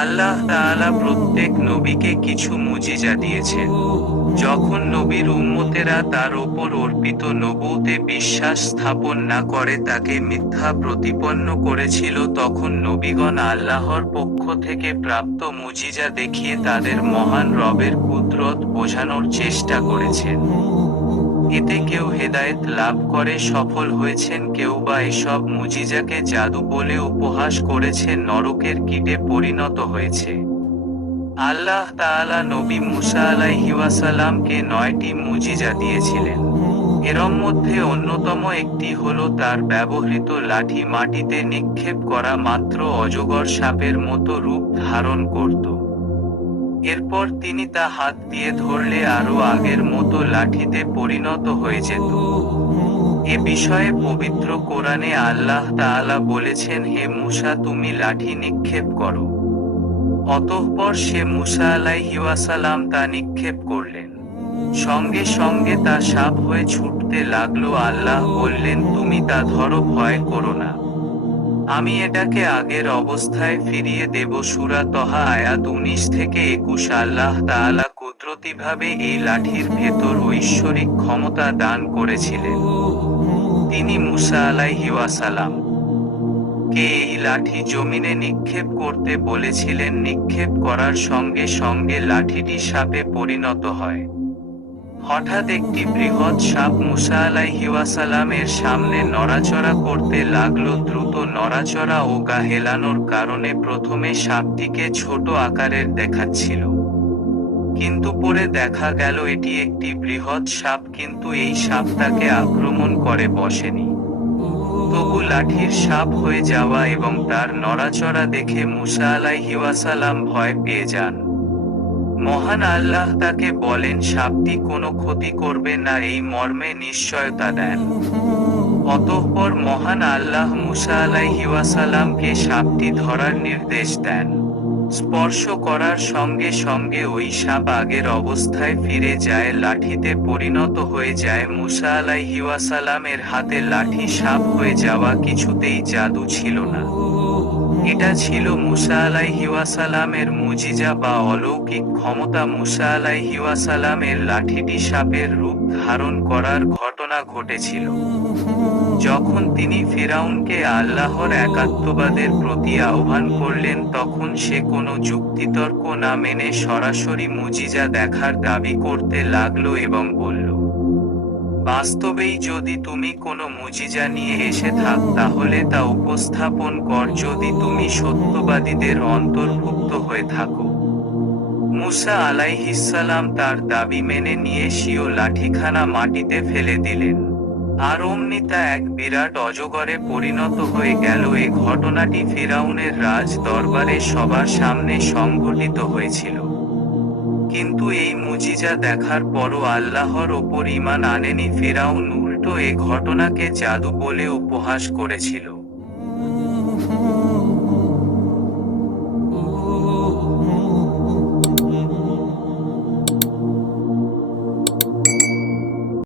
আল্লাহ তাআলা প্রত্যেক নবীকে কিছু মুজিজা দিয়েছেন। যখন নবীর উম্মতেরা তার ওপর অর্পিত নবুওতে বিশ্বাস স্থাপন না করে তাকে মিথ্যা প্রতিপন্ন করেছিল, তখন নবীগণ আল্লাহর পক্ষ থেকে প্রাপ্ত মুজিজা দেখিয়ে তাদের মহান রবের কুদরত বোঝানোর চেষ্টা করেছেন। এতে কেউ হেদায়েত লাভ করে সফল হয়েছেন, কেউ বা এসব মুজিজাকে জাদু বলে উপহাস করেছে, নরকের কীটে পরিণত হয়েছে। আল্লাহ তাআলা নবী মুসা আলাইহিওয়াসাল্লামকে 9টি মুজিজা দিয়েছিলেন। এর মধ্যে অন্যতম একটি হলো তার ব্যবহৃত লাঠি মাটিতে নিক্ষেপ করা মাত্র অজগর সাপের মতো রূপ ধারণ করত। এরপর তিনি তা হাত দিয়ে ধরলে আরো আগের মতো লাঠিতে পরিণত হয়ে যেত। এ বিষয়ে পবিত্র কোরআনে আল্লাহ তাআলা বলেছেন, হে মুসা তুমি লাঠি নিক্ষেপ করো। অতঃপর সে মুসা আলাইহিওয়াসাল্লাম তা নিক্ষেপ করলেন। সঙ্গে সঙ্গে তা সাপ হয়ে ছুটতে লাগলো। আল্লাহ বললেন, তুমি তা ধরো, ভয় করো না, আমি এটাকে আগের অবস্থায় ফিরিয়ে দেব। সূরা তহা আয়াত 19-21। আল্লাহ তাআলা কুদরতিভাবে এই লাঠির ভেতর ঐশ্বরিক ক্ষমতা দান করেছিলেন। তিনি মুসা আলাইহিওয়াসাল্লাম কে এই লাঠি জমিনে নিক্ষেপ করতে বলেছিলেন। নিক্ষেপ করার সঙ্গে সঙ্গে লাঠিটি সাপে পরিণত হয়। হঠাৎ একটি বৃহৎ সাপ মুসা আলাইহিওয়াসাল্লামের সামনে নড়াচড়া করতে লাগলো। দ্রুত নড়াচড়া ও গা হেলানোর কারণে প্রথমে সাপটিকে ছোট আকারের দেখাচ্ছিল, কিন্তু পরে দেখা গেল এটি একটি বৃহৎ সাপ। কিন্তু এই সাপ তাকে আক্রমণ করে বসেনি। তবু লাঠির সাপ হয়ে যাওয়া এবং তার নড়াচড়া দেখে মুসা আলাইহিওয়াসাল্লাম ভয় পেয়ে যান। মহান আল্লাহ তাকে বলেন, সাপটি কোনো ক্ষতি করবে না, এই মর্মে নিশ্চয়তা দেন। অতঃপর মহান আল্লাহ মুসা আলাইহিওয়াসাল্লামকে সাপটি ধরার নির্দেশ দেন। স্পর্শ করার সঙ্গে সঙ্গে ওই সাপ আগের অবস্থায় ফিরে যায়, লাঠিতে পরিণত হয়ে যায়। মুসা আলাইহিওয়াসাল্লামের হাতে লাঠি সাপ হয়ে যাওয়া কিছুতেই জাদু ছিল না। এটা ছিল মুসা আলাইহিওয়াসাল্লামের মুজিজা বা অলৌকিক ক্ষমতা। মুসা আলাইহিওয়াসাল্লামের লাঠিটি সাপের রূপ ধারণ করার ঘটনা ঘটেছিল যখন তিনি ফিরাউনকে আল্লাহর একাত্মবাদের প্রতি আহ্বান করলেন। তখন সে কোনো যুক্তিতর্ক না মেনে সরাসরি মুজিজা দেখার দাবি করতে লাগলো এবং বলল, বাস্তবেই যদি তুমি কোনো মুজিজা নিয়ে এসে থাক তাহলে তা উপস্থাপন কর, যদি তুমি সত্যবাদীদের অন্তর্ভুক্ত হয়ে থাকো। মুসা আলাইহিসসালাম তার দাবি মেনে নিয়ে স্বীয় লাঠিখানা মাটিতে ফেলে দিলেন। আর অমনি তা এক বিরাট অজগরে পরিণত হয়ে গেল। এ ঘটনাটি ফিরাউনের রাজ দরবারে সবার সামনে সংঘটিত হয়েছিল। কিন্তু এই মুজিজা দেখার পরও আল্লাহর ওপর ঈমান আনেনি ফিরাউন, উল্টো এ ঘটনাকে জাদু বলে উপহাস করেছিল।